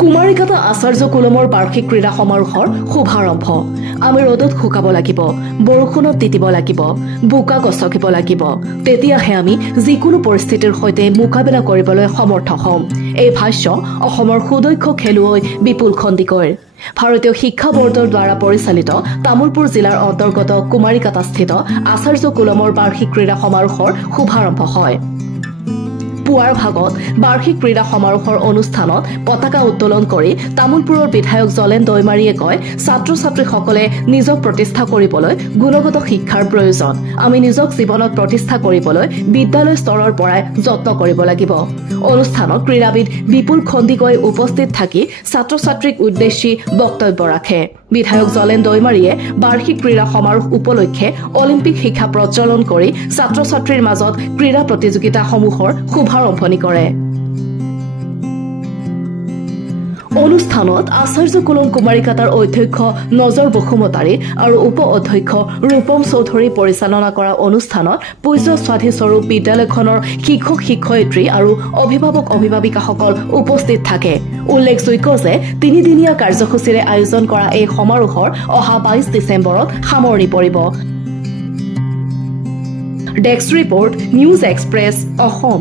কুমাৰিকাটা আচাৰ্য কুলমৰ বাৰ্ষিক ক্ৰীড়া সমাৰোহৰ শুভাৰম্ভ। আমি ৰ'দত শুকাব লাগিব, বৰষুণত তিতিব লাগিব, বোকা গছকিব লাগিব, তেতিয়াহে আমি যিকোনো পৰিস্থিতিৰ সৈতে মোকাবিলা কৰিবলৈ সমৰ্থ হ'ম। এই ভাষ্য অসমৰ সুদক্ষ খেলুৱৈ বিপুল খণ্ডিকৈৰ। ভাৰতীয় শিক্ষা বৰ্ডৰ দ্বাৰা পৰিচালিত তামুলপুৰ জিলাৰ অন্তৰ্গত কুমাৰিকাটাস্থিত আচাৰ্য কুলমৰ বাৰ্ষিক ক্ৰীড়া সমাৰোহৰ শুভাৰম্ভ হয়। পুৱাৰ ভাগত বাৰ্ষিক ক্ৰীড়া সমাৰোহৰ অনুষ্ঠানত পতাকা উত্তোলন কৰি তামুলপুৰৰ বিধায়ক জলেন দৈমাৰীয়ে কয়, ছাত্ৰ ছাত্ৰীসকলে নিজক প্ৰতিষ্ঠা কৰিবলৈ গুণগত শিক্ষাৰ প্ৰয়োজন। আমি নিজক জীৱনত প্ৰতিষ্ঠা কৰিবলৈ বিদ্যালয় স্তৰৰ পৰাই যত্ন কৰিব লাগিব। অনুষ্ঠানত ক্ৰীড়াবিদ বিপুল খণ্ডিকৈ উপস্থিত থাকি ছাত্ৰ ছাত্ৰীক উদ্দেশ্যি বক্তব্য ৰাখে। বিধায়ক জলেন দৈমাৰীয়ে বাৰ্ষিক ক্ৰীড়া সমাৰোহ উপলক্ষে অলিম্পিক শিক্ষা প্ৰজ্বলন কৰি ছাত্ৰ ছাত্ৰীৰ মাজত ক্ৰীড়া প্ৰতিযোগিতাসমূহৰ শুভাৰম্ভণি কৰে। অনুষ্ঠানত আচাৰ্য কুলম কুমাৰিকাটাৰ অধ্যক্ষ নজৰ বসুমতাৰী আৰু উপ অধ্যক্ষ ৰূপম চৌধুৰী পৰিচালনা কৰা অনুষ্ঠানত পূজ্য স্বাধীস্বৰূপ বিদ্যালয়খনৰ শিক্ষক শিক্ষয়িত্ৰী আৰু অভিভাৱক অভিভাৱিকাসকল উপস্থিত থাকে। উল্লেখযোগ্য যে 3 দিনীয়া কাৰ্যসূচীৰে আয়োজন কৰা এই সমাৰোহৰ অহা 22 ডিচেম্বৰত সামৰণি পৰিব। Desk report, news express, Assam.